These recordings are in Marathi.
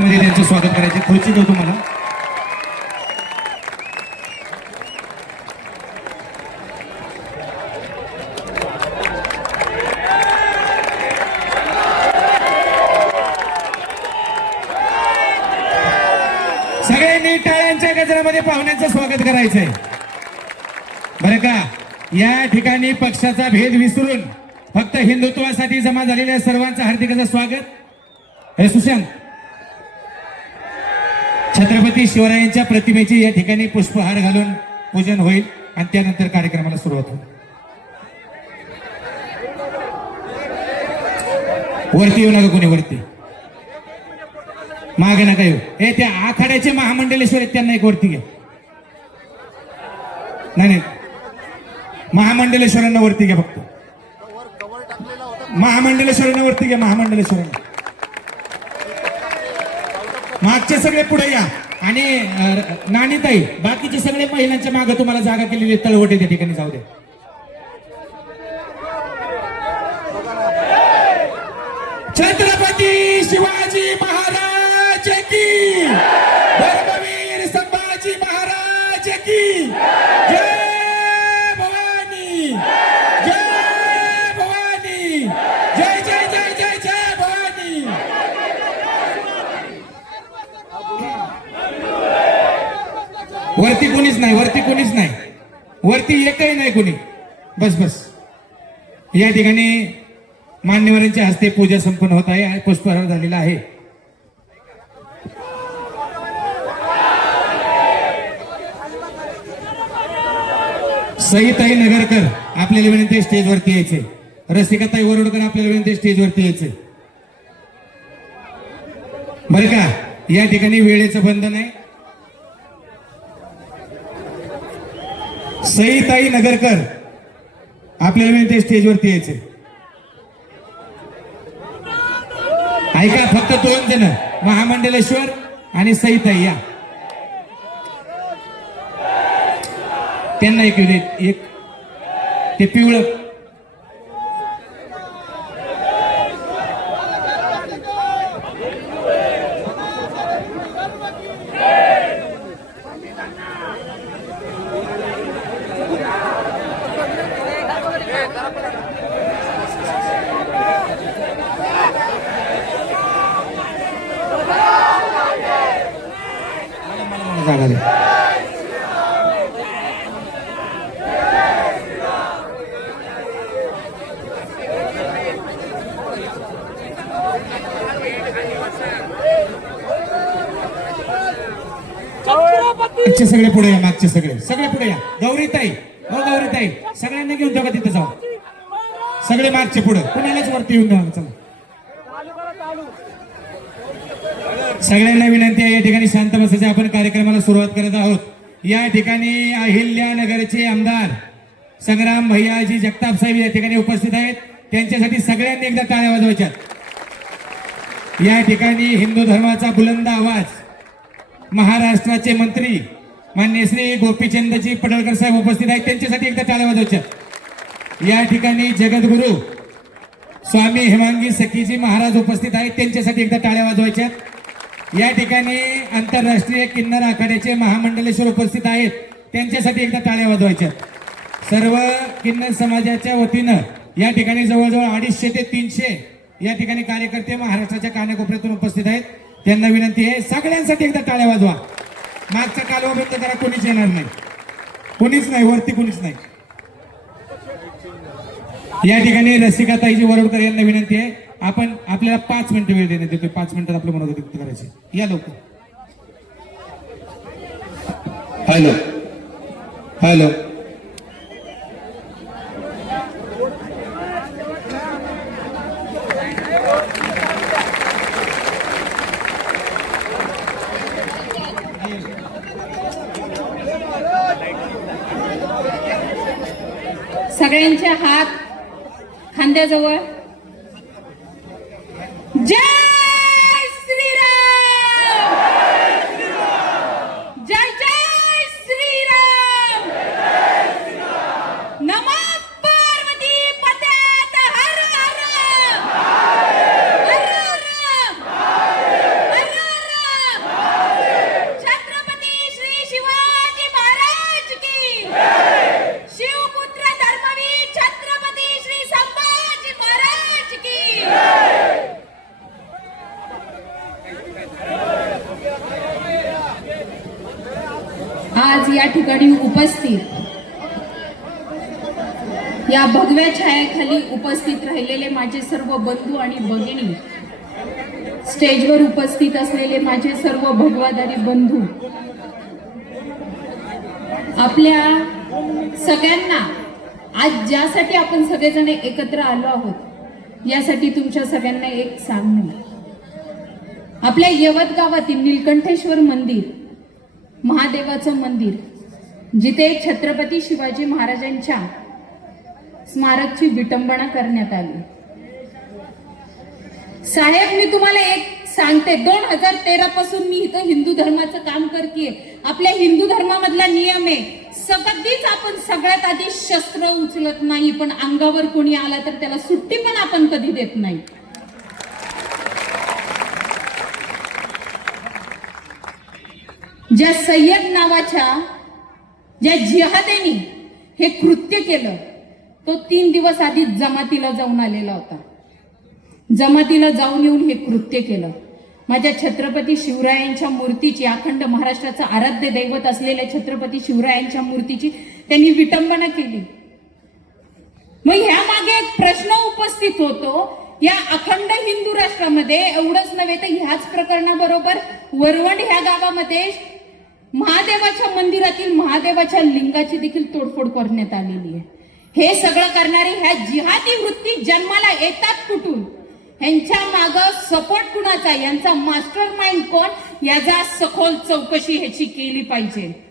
मध्ये त्यांचं स्वागत करायचे खुर्ची देऊ तुम्हाला सगळ्यांनी टाळ्यांच्या गजरामध्ये पाहुण्यांचं स्वागत करायचंय. बरं का? या ठिकाणी पक्षाचा भेद विसरून फक्त हिंदुत्वासाठी जमा झालेल्या सर्वांचं हार्दिकाचं स्वागत. हे सुशांत. छत्रपती शिवरायांच्या प्रतिमेची या ठिकाणी पुष्पहार घालून पूजन होईल आणि त्यानंतर कार्यक्रमाला सुरुवात होईल. वरती येऊ नका कोणी वरती. मागे नका येऊ. हे त्या आखाड्याचे महामंडलेश्वर आहेत त्यांना एक वरती घ्या. नाही नाही. महामंडलेश्वरांना वरती घ्या फक्त. महामंडलेश्वरांना वरती घ्या महामंडलेश्वरांना. मागचे सगळे पुढे या. आणि नाणीताई नानीताई बाकीचे सगळे महिलांच्या मागे तुम्हाला जागा केलेली तळवटे त्या ठिकाणी जाऊ द्या छत्रपती शिवाजी महाराज की. धर्मवीर संभाजी महाराज की. वरती कोणीच नाही वरती कोणीच नाही. वरती एकही नाही कोणी. बस बस. या ठिकाणी मान्यवरांच्या हस्ते पूजा संपन्न होत आहे. पुष्पहार झालेला आहे. सईताई नगरकर आपल्याला विनंती स्टेजवरती यायचे. रसिकाताई वरोडकर आपल्याला विनंती स्टेजवरती यायचे. बरं का? या ठिकाणी वेळेचं बंधन आहे. सईताई नगरकर आपल्याला विनंती स्टेजवरती यायचे. ऐका फक्त दोन जण महामंडलेश्वर आणि सईताई या. त्यांना एक एक एक ते पिवळं जागा द्या मागचे सगळे पुढे या मागचे सगळे. सगळे पुढे या. गौरीताई. हो गौरीताई. सगळ्यांना घेऊन जाऊ तिथे तिथं जाऊ? सगळे मागचे पुढे. कुणालाच वरती येऊन द्या चला. सगळ्यांना विनंती आहे या ठिकाणी शांत बसायचे. आपण कार्यक्रमाला सुरुवात करत आहोत. या ठिकाणी अहिल्यानगरचे आमदार संग्राम भैयाजी जगताप साहेब या ठिकाणी उपस्थित आहेत. त्यांच्यासाठी सगळ्यांनी एकदा टाळ्या वाजवायच्यात. या ठिकाणी हिंदू धर्माचा बुलंद आवाज महाराष्ट्राचे मंत्री मान्य श्री गोपीचंदजी पडळकर साहेब उपस्थित आहेत. त्यांच्यासाठी एकदा टाळ्या वाजवायच्या. या ठिकाणी जगद्गुरु स्वामी हेमांगी सखीजी महाराज उपस्थित आहेत. त्यांच्यासाठी एकदा टाळ्या वाजवायच्या. या ठिकाणी आंतरराष्ट्रीय किन्नर आखाड्याचे महामंडलेश्वर उपस्थित आहेत. त्यांच्यासाठी एकदा टाळ्या वाजवायच्या. सर्व किन्नर समाजाच्या वतीनं या ठिकाणी जवळजवळ अडीचशे ते तीनशे या ठिकाणी कार्यकर्ते महाराष्ट्राच्या कानाकोपऱ्यातून उपस्थित आहेत. त्यांना विनंती आहे सगळ्यांसाठी एकदा टाळ्या वाजवा. मागचा कालवा बंद करा कोणीच येणार नाही. कोणीच नाही वरती कोणीच नाही. या ठिकाणी रसिकाताईजी वरोडकर यांना विनंती आहे. आपण आपल्याला पाच मिनिटं वेळ देण्यात येतोय. पाच मिनिटात आपलं मनोगत व्यक्त करायचे या लवकर. हॅलो. हॅलो. सगळ्यांचे हात खांद्याजवळ. जय श्रीराम जय जय श्रीराम नमो पार्वती पतात हर हर हर हर हर हर आज या ठिकाणी उपस्थित. या भगव्या छायाखाली उपस्थित राहिलेले माझे सर्व बंधू आणि भगिनी. स्टेजवर उपस्थित असलेले माझे सर्व भगवादारी बंधू. आपल्या सगळ्यांना आज ज्यासाठी आपण सगळेजण एकत्र आलो आहोत यासाठी तुमच्या सगळ्यांना एक सांगणं. आपल्या यवत गावातील निलकंठेश्वर मंदिर महादेवाचं मंदिर जिथे छत्रपती शिवाजी महाराजांच्या स्मारकची विटंबना करण्यात आली. साहेब मी तुम्हाला एक सांगते. दोन हजार तेरा पासून मी इथं हिंदू धर्माचं काम करते आपल्या हिंदू धर्मामधला नियम आहे कधीच आपण सगळ्यात आधी शस्त्र उचलत नाही पण अंगावर कोणी आला तर त्याला सुट्टी पण आपण कधी देत नाही. ज्या सय्यद नावाच्या ज्या जिहादेनी हे कृत्य केलं तो तीन दिवस आधी जमातीला जाऊन आलेला होता. जमातीला जाऊन येऊन हे कृत्य केलं. माझ्या छत्रपती शिवरायांच्या मूर्तीची अखंड महाराष्ट्राचं आराध्य दैवत असलेल्या छत्रपती शिवरायांच्या मूर्तीची त्यांनी विटंबना केली. मग ह्या मागे एक प्रश्न उपस्थित होतो या अखंड हिंदू राष्ट्रामध्ये एवढंच नव्हे तर ह्याच प्रकरणाबरोबर वरवंड ह्या गावामध्ये महादेवाच्या मंदिरातील महादेवाच्या लिंगाची देखील तोडफोड करण्यात आलेली आहे. हे सगळं करणारे ह्या जिहादी वृत्ती जन्माला येतात कुठून? ह्यांच्या माग सपोर्ट कुणाचा? यांचा मास्टर माइंड कोण? याचा सखोल चौकशी ह्याची केली पाहिजे.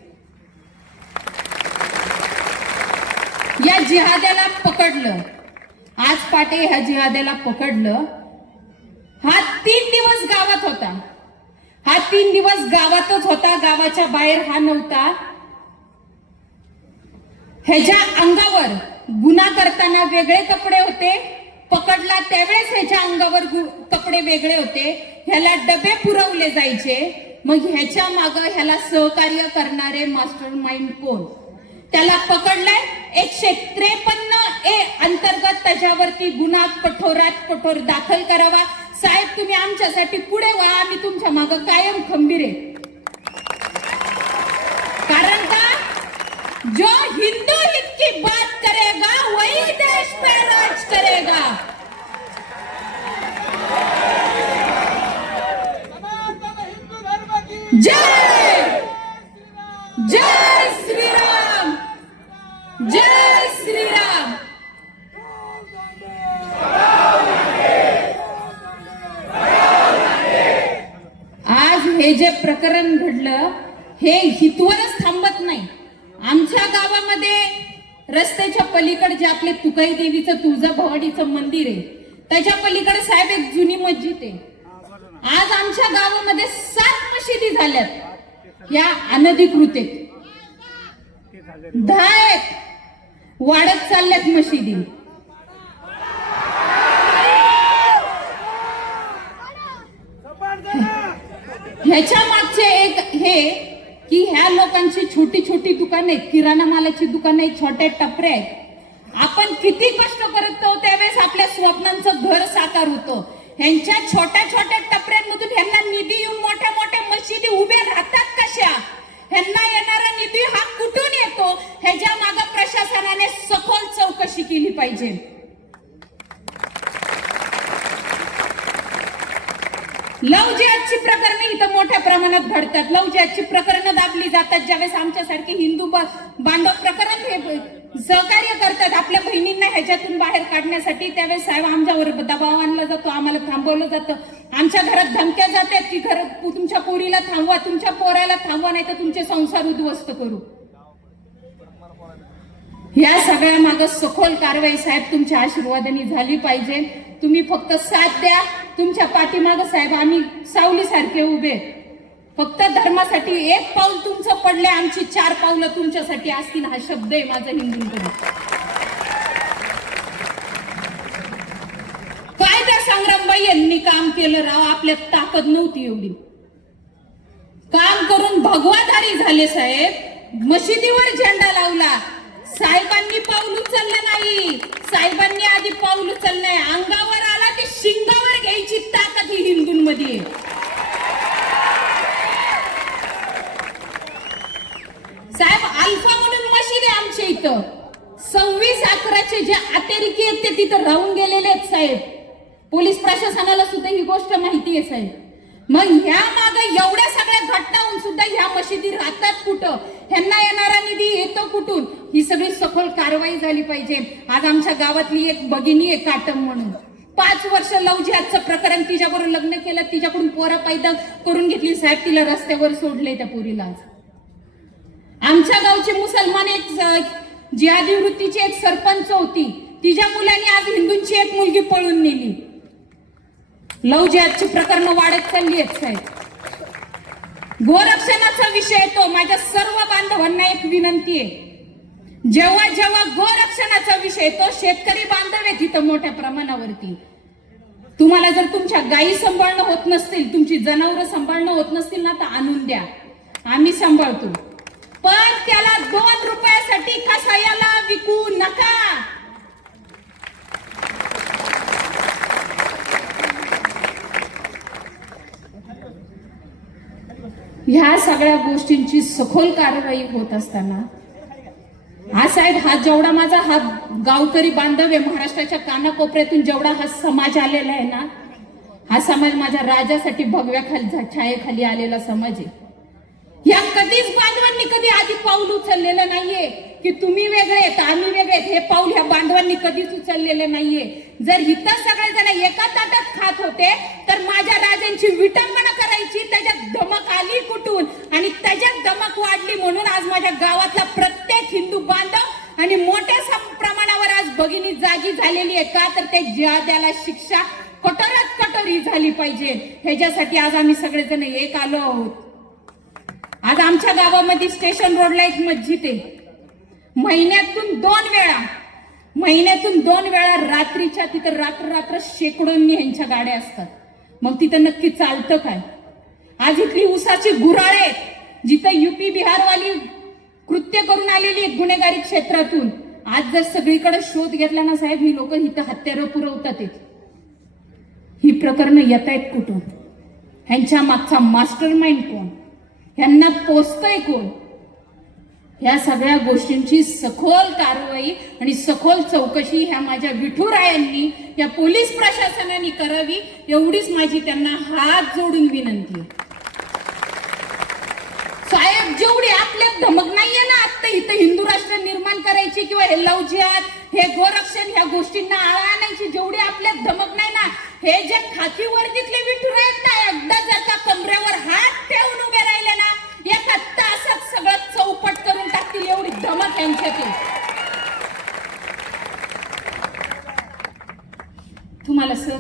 या जिहाद्याला पकडलं. आज पाटे ह्या जिहाद्याला पकडलं. हा तीन दिवस गावात होता. हा तीन दिवस गावातच होता गावाच्या बाहेर हा नव्हता. ह्याच्या अंगावर गुन्हा करताना वेगळे कपडे होते. पकडला त्यावेळेस ह्याच्या अंगावर कपडे वेगळे होते. ह्याला डबे पुरवले जायचे. मग ह्याच्या माग ह्याला सहकार्य करणारे मास्टर माइंड कोण? त्याला पकडलाय एकशे त्रेपन्न ए अंतर्गत त्याच्यावरती गुन्हा कठोरात कठोर दाखल करावा. साहेब तुम्ही आमच्यासाठी पुढे व्हा आम्ही तुमच्या माग कायम खंबीर आहे. कारण का? जो हिंदू हित की बात करेगा वही देश पे राज करेगा. जय! जय श्री राम जय श्री राम आज हे जे प्रकरण घडलं हे हितवरच थांबत नाही. आमच्या गावामध्ये रस्त्याच्या पलीकडे जे आपले तुकाई देवीचं तुळजा भवानीचं मंदिर आहे त्याच्या पलीकडे साहेब एक जुनी मस्जिद आहे. आज आमच्या गावामध्ये सात मशिदी झाल्यात. या अनधिकृत आहेत. दहा आहेत. वाढत चालल्यात मशिदी. ह्याच्या मागचे एक हे की ह्या लोकांची छोटी छोटी दुकाने किराणा मालाची दुकाने छोटे टपरे आपण किती कष्ट करत त्यावेळेस आपल्या स्वप्नांचं घर साकार होतं. ह्यांच्या छोट्या छोट्या टपऱ्यांमधून ह्यांना निधी येऊन मोठ्या मोठ्या मशिदी उभे राहतात कशा? ह्यांना येणारा निधी हा कुठून येतो? ह्याच्या मागे प्रशासनाने सखोल चौकशी केली पाहिजे. लव जॅजची प्रकरणं इथं मोठ्या प्रमाणात घडतात. लव जॅजची प्रकरणं दाबली जातात. ज्यावेळेस आमच्यासारखे हिंदू बांधव प्रकरण हे सहकार्य करतात आपल्या बहिणींना ह्याच्यातून बाहेर काढण्यासाठी त्यावेळेस साहेब आमच्यावर दबाव आणला जातो आम्हाला थांबवलं जातं. आमच्या घरात धमक्या जातात की घर तुमच्या पोरीला थांबवा तुमच्या पोराला थांबवा नाही तर तुमचे संसार उद्ध्वस्त करू. या सगळ्या माग सखोल कारवाई साहेब तुमच्या आशीर्वादाने झाली पाहिजे. तुम्ही फक्त साथ द्या. तुमच्या पाठीमाग साहेब आम्ही सावली सारखे उभे. फक्त धर्मासाठी एक पाऊल तुमचं पडले आमची चार पावलं तुमच्यासाठी असतील हा शब्द आहे माझा हिंदूंकडून. काय त्या संग्रामबाई यांनी काम केलं राव आपल्यात ताकद नव्हती एवढी. काम करून भगवाधारी झाले साहेब. मशिदीवर झेंडा लावला. साहेबांनी पाऊल उचललं नाही. साहेबांनी आधी पाऊल उचललंय अंगावर आला ते शिंगावर मध्ये. साहेब अल्फा म्हणून मशीद आहे आमच्या इथं. सव्वीस अकराचे जे अतिरिकी आहेत ते तिथं राहून गेलेले आहेत साहेब. पोलीस प्रशासनाला सुद्धा ही गोष्ट माहिती आहे साहेब. मग ह्या माग एवढ्या सगळ्या घटनाहून सुद्धा ह्या मशिदी राहतात कुठं? ह्यांना येणारा निधी येतो कुठून? ही सगळी सखोल कारवाई झाली पाहिजे. आज आमच्या गावातली एक भगिनी आहे काटम म्हणून. पाच वर्ष लव जिहादचं प्रकरण तिच्याबरोबर लग्न केलं तिच्याकडून पोरा पैदा करून घेतली. साहेब तिला रस्त्यावर सोडले त्या पोरीला आज. आमच्या गावचे मुसलमान एक जिहादी वृत्तीची एक सरपंच होती. तिच्या मुलांनी आज हिंदूंची एक मुलगी पळून नेली. लव जिहादची प्रकरण वाढत चालली आहेत साहेब. गोरक्षणाचा विषय तो. माझ्या सर्व बांधवांना एक विनंती आहे. जेव्हा जेव्हा गोरक्षणाचा विषय येतो शेतकरी बांधव आहेत तिथं मोठ्या प्रमाणावरती. तुम्हाला जर तुमच्या गायी सांभाळणं होत नसतील तुमची जनावरं सांभाळणं होत नसतील ना तर आणून द्या. आम्ही सांभाळतो. पण त्याला दोन रुपयासाठी कसायाला विकू नका. ह्या सगळ्या गोष्टींची सखोल कारवाई होत असताना हा साहेब हा जेवढा माझा हा गावकरी बांधव आहे महाराष्ट्राच्या कानाकोपऱ्यातून जेवढा हा समाज आलेला आहे ना हा समाज माझ्या राजासाठी भगव्याखाली छायेखाली आलेला समाज आहे. या कधीच बांधवांनी कधी आधी पाऊल उचललेलं नाहीये. की तुम्ही वेगळे आहेत आम्ही वेगळे आहेत. हे पाऊल ह्या बांधवांनी कधीच उचललेलं नाहीये. जर इथं सगळेजण एका ताटात खात होते तर माझ्या राजांची विटंबना करायची त्याच्यात धमक आली कुठून? आणि त्याच्यात धमक वाढली म्हणून आज माझ्या गावातला प्रत्येक हिंदू बांधव आणि मोठ्या प्रमाणावर आज भगिनी जागी झालेली आहे. का तर ते ज्याद्याला शिक्षा कठोरात कठोरी झाली पाहिजे. ह्याच्यासाठी आज आम्ही सगळेजण एक आलो आहोत. आज आमच्या गावामध्ये स्टेशन रोडला एक मस्जिद आहे. महिन्यातून दोन वेळा महिन्यातून दोन वेळा रात्रीच्या तिथं रात्र रात्र शेकडोंनी ह्यांच्या गाड्या असतात. मग तिथं नक्की चालतं काय? आज इथली उसाची गुराळे आहेत जिथं युपी बिहारवाली कृत्य करून आलेली आहेत गुन्हेगारी क्षेत्रातून. आज जर सगळीकडे शोध घेतला ना साहेब ही लोक इथं हत्यारं पुरवतात आहेत. ही प्रकरणं येत आहेत कुठून? ह्यांच्या मागचा मास्टर माइंड कोण? ह्यांना पोचतंय कोण? ह्या सगळ्या गोष्टींची सखोल कारवाई आणि सखोल चौकशी ह्या माझ्या विठुरायांनी या पोलीस प्रशासनाने करावी एवढीच माझी त्यांना हात जोडून विनंती साहेब जेवढी आपल्यात धमक नाहीये ना आता इथं हिंदू राष्ट्र निर्माण करायची किंवा हे लवजियात हे गोरक्षण ह्या गोष्टींना आळा आणायची जेवढी आपल्यात धमक नाही ना हे जे खाकी वर्दीतले विठुर आहेत ना एकदा जर का कमरेवर हात ठेव उभे राहिले ना एका तासात सगळं चौपट करून टाकतील एवढी धमक यांच्यात आहे.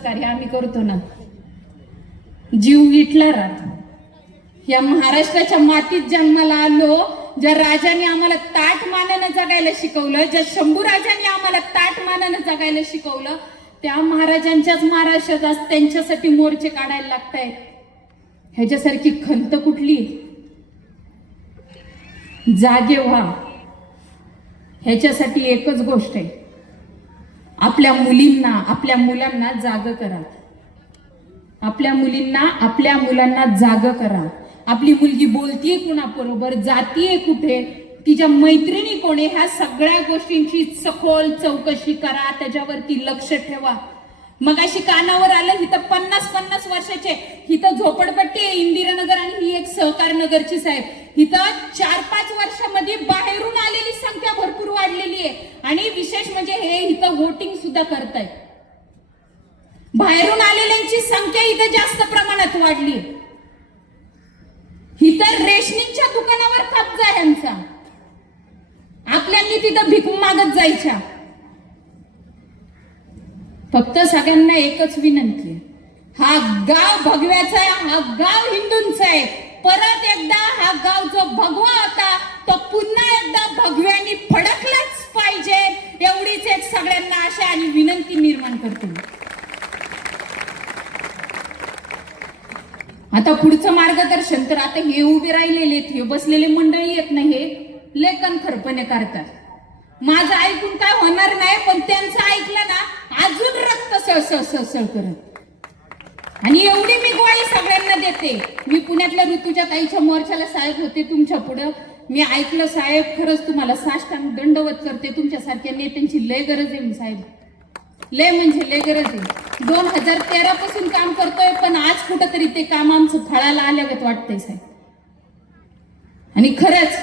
तुम्हाला हे आम्ही करतो ना. जीव इटला राहतो. या महाराष्ट्राच्या मातीत जन्माला आलो ज्या राजाने आम्हाला ताट मानानं जगायला शिकवलं ज्या शंभू राजाने आम्हाला ताट मानानं जगायला शिकवलं त्या महाराजांच्याच महाराष्ट्रात आज त्यांच्यासाठी मोर्चे काढायला लागतायत. ह्याच्यासारखी खंत कुठली? जागे व्हा. ह्याच्यासाठी एकच गोष्ट आहे. आपल्या मुलींना आपल्या मुलांना जाग करा. आपल्या मुलींना आपल्या मुलांना जाग करा. आपली मुलगी बोलतीये कुणाबरोबर जातीये कुठे तिच्या मैत्रिणी कोणे ह्या सगळ्या गोष्टींची सखोल चौकशी करा त्याच्यावरती लक्ष ठेवा. मग अशी कानावर आलं इथं पन्नास पन्नास वर्षाचे. इथं झोपडपट्टी आहे इंदिरानगर आणि ही एक सहकार नगरची साहेब. इथं चार पाच वर्षामध्ये बाहेरून आलेली संख्या भरपूर वाढलेली आहे. आणि विशेष म्हणजे हे इथं वोटिंग सुद्धा करतायत. बाहेरून आलेल्यांची संख्या इथं जास्त प्रमाणात वाढली. इथं रेशनिंगच्या दुकानावर कब्जा यांचा आपल्यांनी तिथं भिकू मागत जायच्या. फक्त सगळ्यांना एकच विनंती आहे. हा गाव भगव्याचा आहे हा गाव हिंदूंचा आहे. परत एकदा हा गाव जो भगवा होता तो पुन्हा एकदा भगव्यानी फडकलाच पाहिजे एवढीच एक सगळ्यांना आशा आणि विनंती निर्माण करते आता पुढचं मार्गदर्शन तर आता हे उभे राहिलेले आहेत, हे बसलेले मंडळी येत नाही हे लेखन खरपणे करतात. माझं ऐकून काय होणार नाही पण त्यांचं ऐकलं ना अजून रक्त सळसळ सळसळ करत. आणि एवढी मी ग्वाही सगळ्यांना देते. मी पुण्यातल्या ऋतूच्या ताईच्या मोर्चाला साहेब होते तुमच्या पुढं. मी ऐकलं साहेब खरंच तुम्हाला साष्टांग दंडवत करते. तुमच्यासारख्या नेत्यांची लय गरज आहे साहेब. लय म्हणजे लय गरज आहे. दोन हजार तेरा पासून काम करतोय पण आज कुठंतरी ते काम आमचं फळाला आल्यागत वाटतंय साहेब. आणि खरंच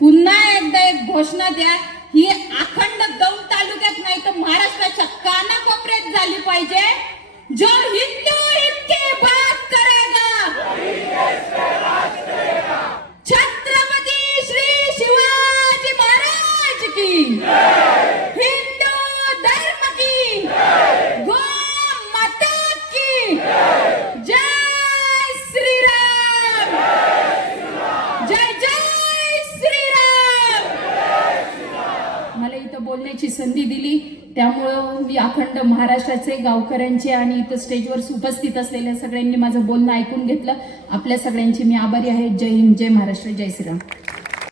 पुन्हा एकदा एक घोषणा द्या ही अखंड दौंड तालुक्यात नाही तर महाराष्ट्राच्या कानाकोपऱ्यात झाली पाहिजे. जो हिंदू इतके बात करेगा छत्रपती श्री शिवाजी महाराज की हिंदू धर्म की गो माता की जय श्री राम जय जय श्रीराम मला इथं बोलण्याची संधी दिली त्यामुळं मी अखंड महाराष्ट्राचे गावकऱ्यांचे आणि इथं स्टेजवर उपस्थित असलेल्या सगळ्यांनी माझं बोलणं ऐकून घेतलं. आपल्या सगळ्यांची मी आभारी आहे. जय हिंद जय महाराष्ट्र जय श्रीराम.